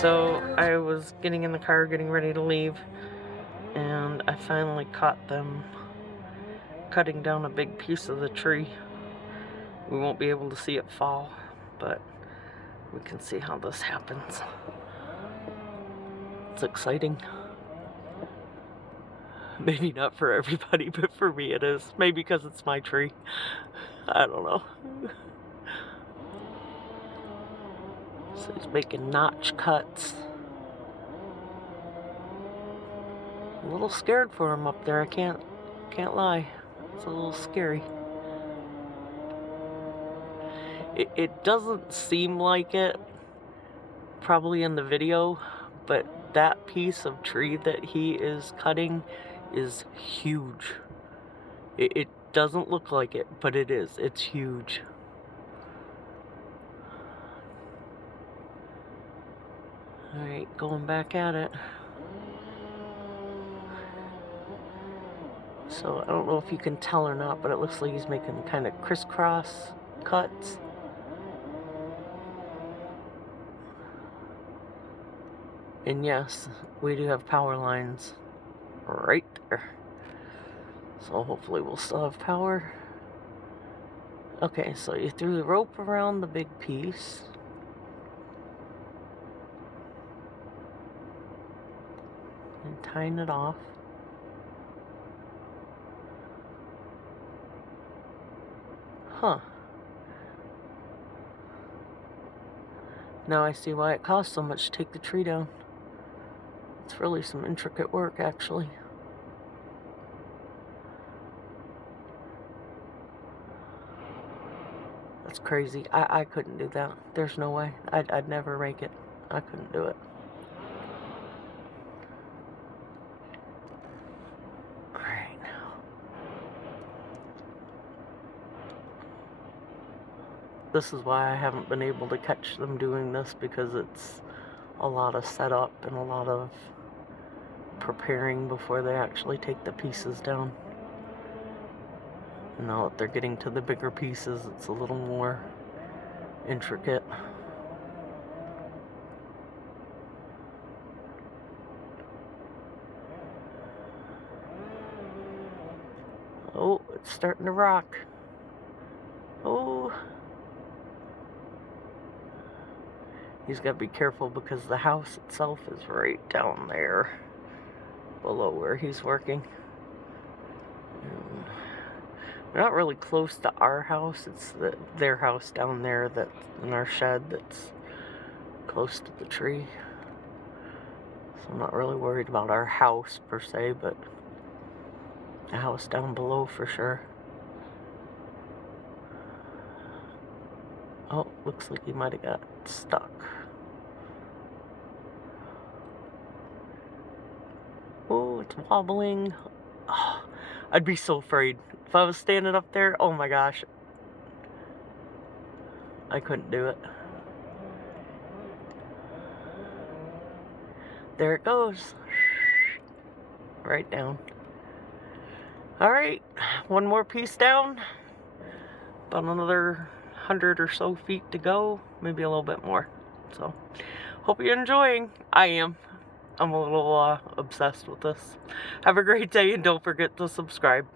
So I was getting in the car, getting ready to leave, and I finally caught them cutting down a big piece of the tree. We won't be able to see it fall, but we can see how this happens. It's exciting. Maybe not for everybody, but for me it is. Maybe because it's my tree. I don't know. So he's making notch cuts. A little scared for him up there, I can't lie. It's a little scary. It doesn't seem like it, probably in the video, but that piece of tree that he is cutting is huge. It doesn't look like it, but it is. It's huge. Alright, going back at it. So I don't know if you can tell or not, but it looks like he's making kind of crisscross cuts. And yes, we do have power lines right there. So hopefully we'll still have power. Okay, so you threw the rope around the big piece. And tying it off. Huh. Now I see why it costs so much to take the tree down. It's really some intricate work, actually. That's crazy. I couldn't do that. There's no way. I'd never make it. I couldn't do it. Alright. This is why I haven't been able to catch them doing this, because it's a lot of setup and a lot of preparing before they actually take the pieces down. And now that they're getting to the bigger pieces, it's a little more intricate. Oh, it's starting to rock. Oh. He's got to be careful because the house itself is right down there below where he's working. We're not really close to our house. It's their house down there, that's in our shed, that's close to the tree. So I'm not really worried about our house per se, but the house down below for sure. Oh, looks like he might have got stuck. Oh, it's wobbling. Oh, I'd be so afraid. If I was standing up there, oh my gosh. I couldn't do it. There it goes. Right down. Alright, one more piece down. About another 100 or so feet to go. Maybe a little bit more. So, hope you're enjoying. I am. I'm a little obsessed with this. Have a great day and don't forget to subscribe.